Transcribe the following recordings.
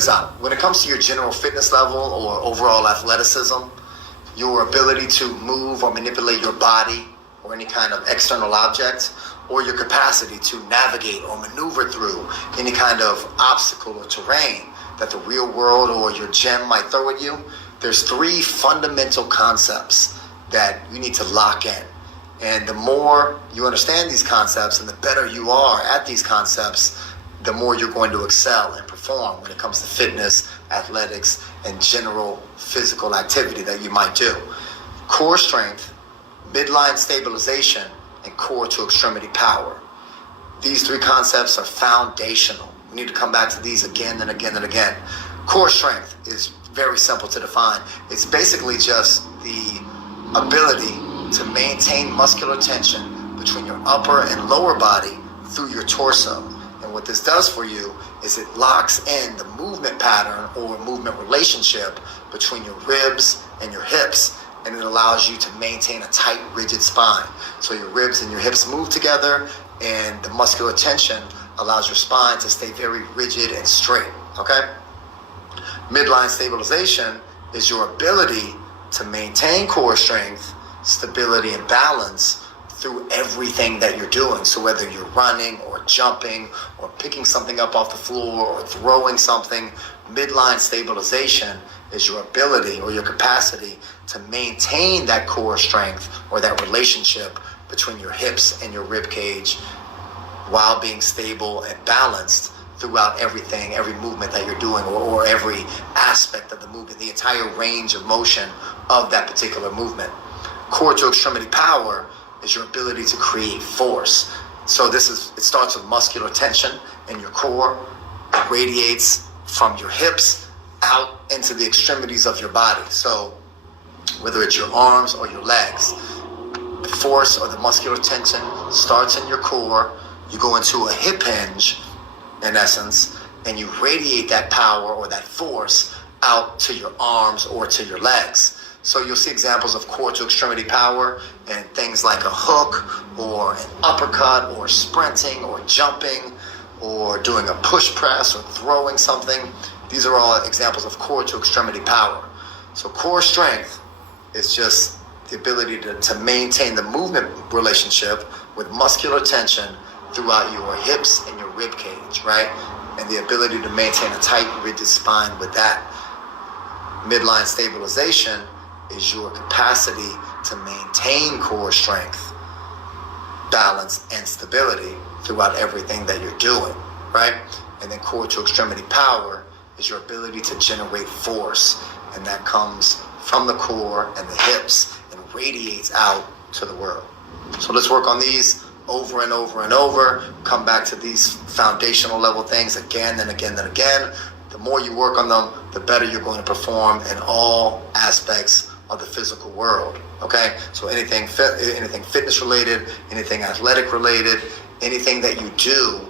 this out. When it comes to your general fitness level or overall athleticism, your ability to move or manipulate your body or any kind of external object, or your capacity to navigate or maneuver through any kind of obstacle or terrain that the real world or your gym might throw at you, there's three fundamental concepts that you need to lock in. And the more you understand these concepts and the better you are at these concepts, the more you're going to excel and perform when it comes to fitness, athletics, and general physical activity that you might do. Core strength, midline stabilization, and core to extremity power. These three concepts are foundational. We need to come back to these again and again and again. Core strength is very simple to define. It's basically just the ability to maintain muscular tension between your upper and lower body through your torso. And what this does for you is it locks in the movement pattern or movement relationship between your ribs and your hips, and it allows you to maintain a tight, rigid spine. So your ribs and your hips move together, and the muscular tension allows your spine to stay very rigid and straight, okay? Midline stabilization is your ability to maintain core strength, stability, and balance through everything that you're doing. So whether you're running or jumping or picking something up off the floor or throwing something, midline stabilization is your ability or your capacity to maintain that core strength or that relationship between your hips and your rib cage while being stable and balanced throughout everything, every movement that you're doing, or every aspect of the movement, the entire range of motion of that particular movement. Core to extremity power is your ability to create force. So it starts with muscular tension in your core. It radiates from your hips out into the extremities of your body. So whether it's your arms or your legs, the force or the muscular tension starts in your core. You go into a hip hinge, in essence, and you radiate that power or that force out to your arms or to your legs. So you'll see examples of core to extremity power and things like a hook or an uppercut or sprinting or jumping or doing a push press or throwing something. These are all examples of core to extremity power. So core strength is just the ability to maintain the movement relationship with muscular tension throughout your hips and your rib cage, right? And the ability to maintain a tight, rigid spine with that. Midline stabilization is your capacity to maintain core strength, balance, and stability throughout everything that you're doing, right? And then core to extremity power is your ability to generate force, and that comes from the core and the hips and radiates out to the world. So let's work on these over and over and over. Come back to these foundational level things again and again and again. The more you work on them, the better you're going to perform in all aspects of the physical world, okay? So anything fitness related, anything athletic related, anything that you do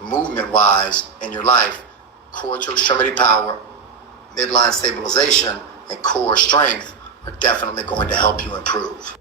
movement-wise in your life, core to extremity power, midline stabilization, and core strength are definitely going to help you improve.